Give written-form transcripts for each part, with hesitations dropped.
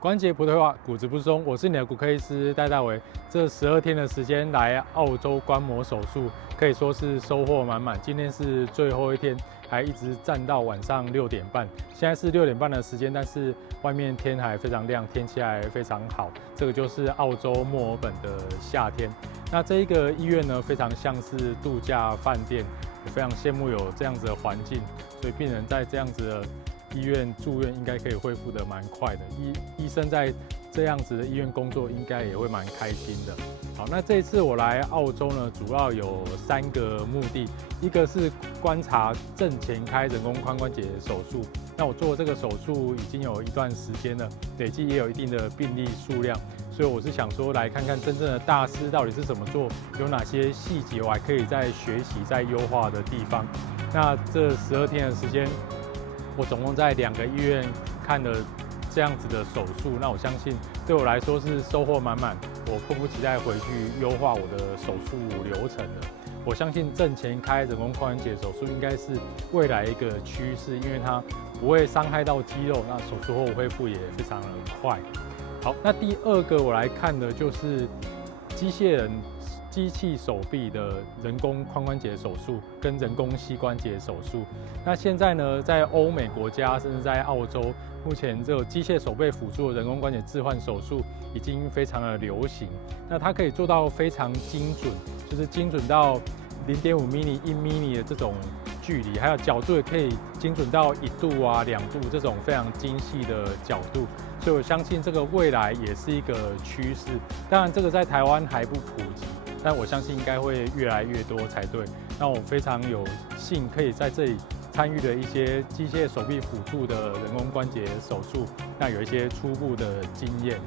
关节不退化，骨质不松。我是你的骨科医师戴大伟。这12天的时间来澳洲观摩手术，可以说是收获满满。今天是最后一天，还一直站到晚上6点半。现在是6点半的时间，但是外面天还非常亮，天气还非常好。这个就是澳洲墨尔本的夏天。那这一个医院呢，非常像是度假饭店，也非常羡慕有这样子的环境，所以病人在这样子的医院住院应该可以恢复得蛮快的，医生在这样子的医院工作应该也会蛮开心的。好，那这一次我来澳洲呢，主要有3个目的，一个是观察正前开人工髋关节手术。那我做这个手术已经有一段时间了，累计也有一定的病例数量，所以我是想说来看看真正的大师到底是怎么做，有哪些细节我还可以再学习、再优化的地方。那这12天的时间，我总共在2个医院看了这样子的手术，那我相信对我来说是收获满满。我迫不及待回去优化我的手术流程了。我相信正前开人工髋关节手术应该是未来一个趋势，因为它不会伤害到肌肉，那手术后恢复也非常的快。好，那第2个我来看的就是机器手臂的人工髋关节手术跟人工膝关节手术。那现在呢，在欧美国家甚至在澳洲，目前这种机械手背辅助的人工关节置换手术已经非常的流行。那它可以做到非常精准，就是精准到0.5 mm、1 mm 的这种距离，还有角度也可以精准到1度啊、2度这种非常精细的角度。所以我相信这个未来也是一个趋势。当然，这个在台湾还不普及，但我相信应该会越来越多才对。那我非常有幸可以在这里参与了一些机械手臂辅助的人工关节手术，那有一些初步的经验。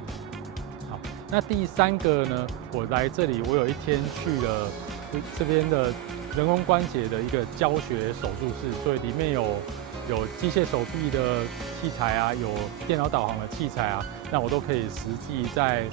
好，那第3个呢，我来这里，我有一天去了这边的人工关节的一个教学手术室，所以里面有机械手臂的器材啊，有电脑导航的器材啊，那我都可以实际在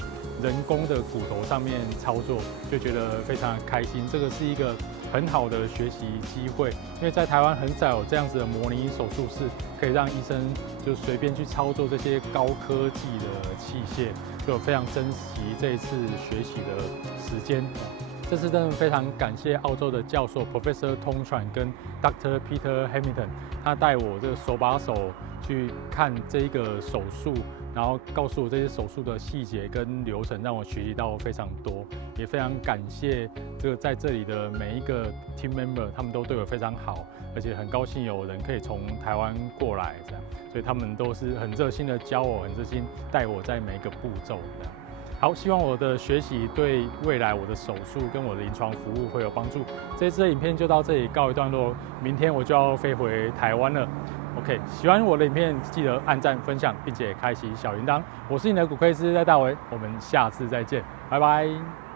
人工的骨头上面操作，就觉得非常开心。这个是一个很好的学习机会，因为在台湾很少有这样子的模拟手术室，可以让医生就随便去操作这些高科技的器械，就非常珍惜这一次学习的时间。这次真的非常感谢澳洲的教授 Professor Tong Tran 跟 Dr. Peter Hamilton， 他带我这个手把手去看这一个手术，然后告诉我这些手术的细节跟流程，让我学习到非常多。也非常感谢这个在这里的每一个 team member， 他们都对我非常好，而且很高兴有人可以从台湾过来这样，所以他们都是很热心的教我，很热心带我在每一个步骤这样。好，希望我的学习对未来我的手术跟我的临床服务会有帮助。这次的影片就到这里告一段落，明天我就要飞回台湾了。OK， 喜欢我的影片记得按赞、分享，并且开启小铃铛。我是你的骨科医师戴大为，我们下次再见，拜拜。